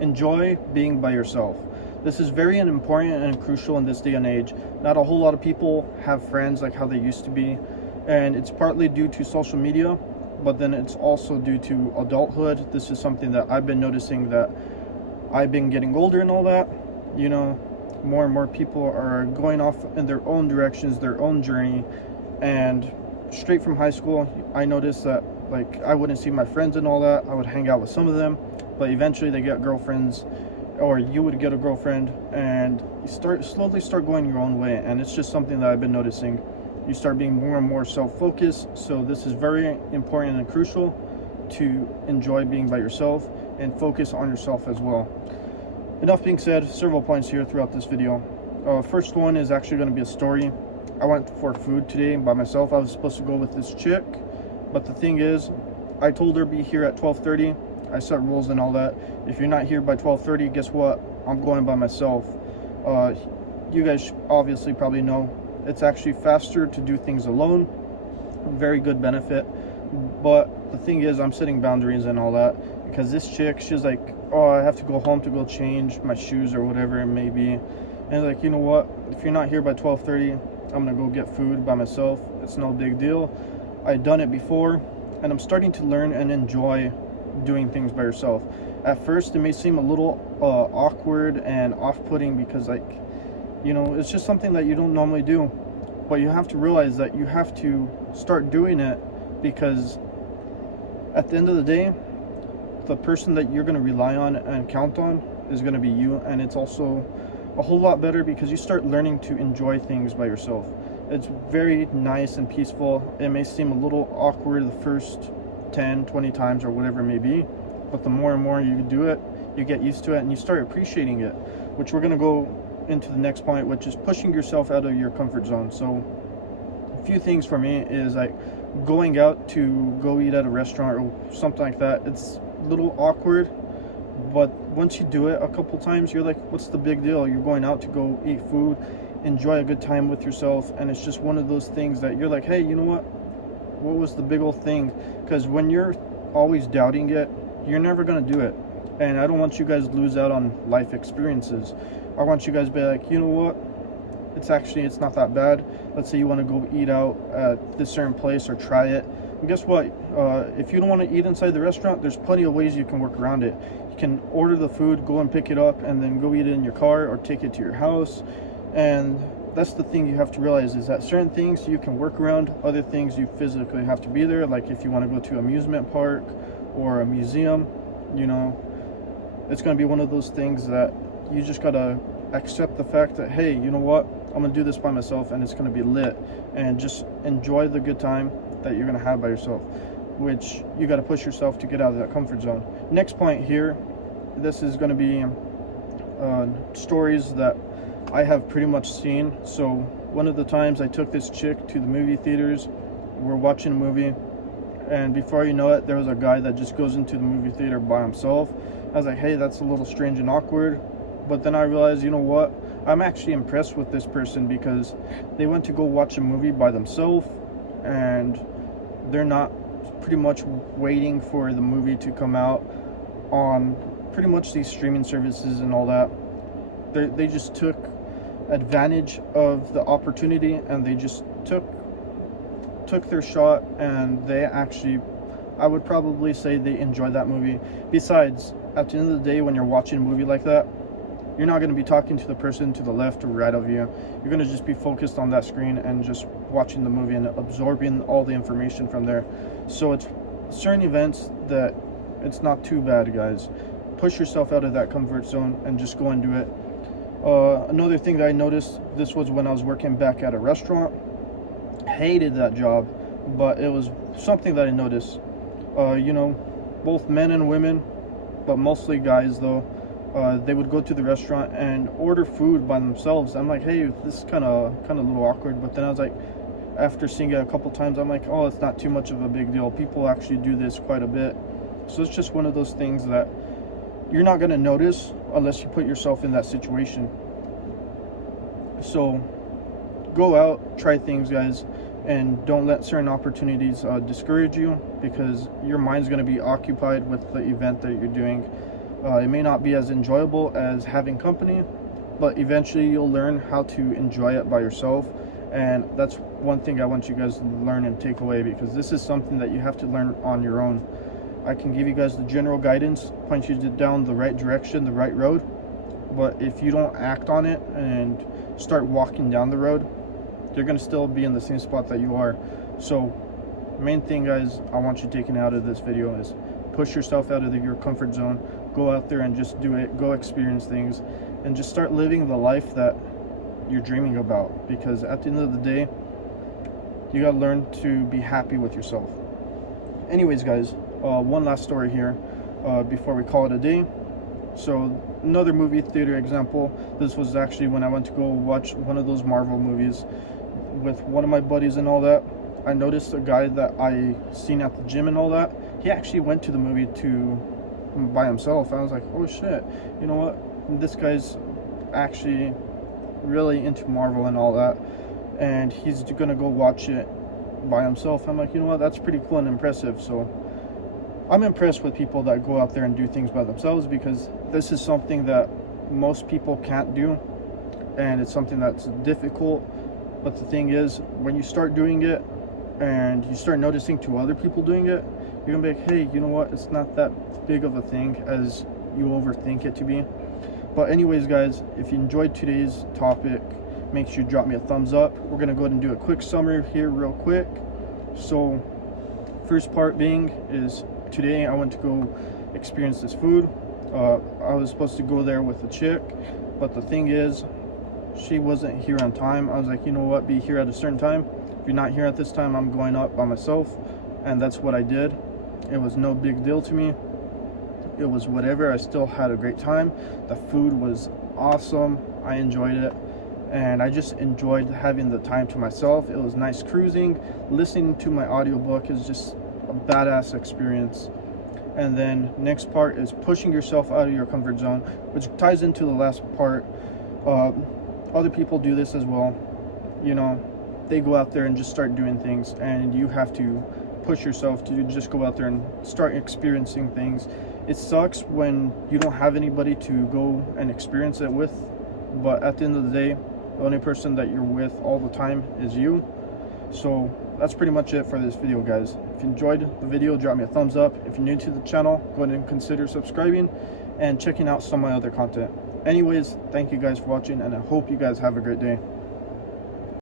enjoy being by yourself. This is very important and crucial in this day and age. Not a whole lot of people have friends like how they used to be, and it's partly due to social media, but then it's also due to adulthood. This is something that I've been noticing, that I've been getting older and all that. More and more people are going off in their own directions, their own journey. And straight from high school, I noticed that like I wouldn't see my friends and all that. I would hang out with some of them, but eventually they get girlfriends, or you would get a girlfriend, and you slowly start going your own way. And it's just something that I've been noticing. You start being more and more self-focused. So this is very important and crucial to enjoy being by yourself and focus on yourself as well. Enough being said, several points here throughout this video. First one is actually going to be a story. I went for food today by myself. I was supposed to go with this chick, but the thing is, I told her be here at 12:30. I set rules and all that. If you're not here by 12:30, guess what? I'm going by myself. You guys obviously probably know it's actually faster to do things alone. Very good benefit. But the thing is, I'm setting boundaries and all that, because this chick, she's like, oh, I have to go home to go change my shoes or whatever it may be. And like, you know what? If you're not here by 12:30, I'm gonna go get food by myself. It's no big deal. I've done it before, and I'm starting to learn and enjoy doing things by yourself. At first, it may seem a little awkward and off-putting, because it's just something that you don't normally do. But you have to realize that you have to start doing it, because at the end of the day, the person that you're going to rely on and count on is going to be you. And it's also a whole lot better because you start learning to enjoy things by yourself. It's very nice and peaceful. It may seem a little awkward the first 10, 20 times or whatever it may be, but the more and more you do it, you get used to it and you start appreciating it, which we're going to go into the next point, which is pushing yourself out of your comfort zone. So a few things for me is like going out to go eat at a restaurant or something like that. It's a little awkward, but once you do it a couple times, you're like, what's the big deal? You're going out to go eat food, enjoy a good time with yourself, and it's just one of those things that you're like, hey, you know what was the big old thing? Because when you're always doubting it, you're never going to do it. And I don't want you guys to lose out on life experiences. I want you guys to be like, you know what, it's not that bad. Let's say you want to go eat out at this certain place or try it. And guess what? If you don't want to eat inside the restaurant, there's plenty of ways you can work around it. You can order the food, go and pick it up, and then go eat it in your car or take it to your house. And that's the thing you have to realize, is that certain things you can work around, other things you physically have to be there. Like if you want to go to an amusement park or a museum, it's going to be one of those things that you just got to accept the fact that, hey, you know what? I'm going to do this by myself and it's going to be lit, and just enjoy the good time that you're going to have by yourself, which you got to push yourself to get out of that comfort zone. Next point here, this is going to be stories that I have pretty much seen. So one of the times I took this chick to the movie theaters, we're watching a movie, and before you know it, there was a guy that just goes into the movie theater by himself. I was like, hey, that's a little strange and awkward. But then I realized, you know what? I'm actually impressed with this person, because they went to go watch a movie by themselves, and they're not pretty much waiting for the movie to come out on pretty much these streaming services and all that. They just took advantage of the opportunity, and they just took their shot, and they actually, I would probably say, they enjoyed that movie. Besides, at the end of the day, when you're watching a movie like that, you're not going to be talking to the person to the left or right of you. You're going to just be focused on that screen and just watching the movie and absorbing all the information from there. So it's certain events that it's not too bad, guys. Push yourself out of that comfort zone and just go and do it. Another thing that I noticed, this was when I was working back at a restaurant. Hated that job, but it was something that I noticed. Both men and women, but mostly guys though, they would go to the restaurant and order food by themselves. I'm like, hey, this is kind of a little awkward. But then I was like, after seeing it a couple times, I'm like, oh, it's not too much of a big deal. People actually do this quite a bit. So it's just one of those things that you're not going to notice unless you put yourself in that situation. So go out, try things, guys, and don't let certain opportunities discourage you, because your mind's going to be occupied with the event that you're doing. It may not be as enjoyable as having company, but eventually you'll learn how to enjoy it by yourself. And that's one thing I want you guys to learn and take away, because this is something that you have to learn on your own. I can give you guys the general guidance, point you down the right direction, the right road, but if you don't act on it and start walking down the road, you're going to still be in the same spot that you are. So main thing, guys, I want you taking out of this video is push yourself out of your comfort zone. Go out there and just do it. Go experience things and just start living the life that you're dreaming about, because at the end of the day, you got to learn to be happy with yourself. Anyways, guys, one last story here before we call it a day. So another movie theater example. This was actually when I went to go watch one of those Marvel movies with one of my buddies and all that. I noticed a guy that I seen at the gym and all that. He actually went to the movie by himself. I was like, oh shit, you know what? This guy's actually really into Marvel and all that, and he's gonna go watch it by himself. I'm like, you know what? That's pretty cool and impressive. So I'm impressed with people that go out there and do things by themselves, because this is something that most people can't do, and it's something that's difficult. But the thing is, when you start doing it and you start noticing to other people doing it, you're gonna be like, hey, you know what? It's not that big of a thing as you overthink it to be. But anyways, guys, if you enjoyed today's topic, make sure you drop me a thumbs up. We're gonna go ahead and do a quick summary here real quick. So first part being is, today I went to go experience this food. I was supposed to go there with a chick, but the thing is, she wasn't here on time. I was like, you know what, be here at a certain time. If you're not here at this time, I'm going up by myself. And that's what I did. It was no big deal to me. It was whatever. I still had a great time. The food was awesome. I enjoyed it. And I just enjoyed having the time to myself. It was nice cruising. Listening to my audiobook is just a badass experience. And then next part is pushing yourself out of your comfort zone, which ties into the last part. Other people do this as well. You know, they go out there and just start doing things, and you have to push yourself to just go out there and start experiencing things. It sucks when you don't have anybody to go and experience it with, but at the end of the day, the only person that you're with all the time is you. So that's pretty much it for this video, guys. If you enjoyed the video, drop me a thumbs up. If you're new to the channel, go ahead and consider subscribing and checking out some of my other content. Anyways, thank you guys for watching, and I hope you guys have a great day.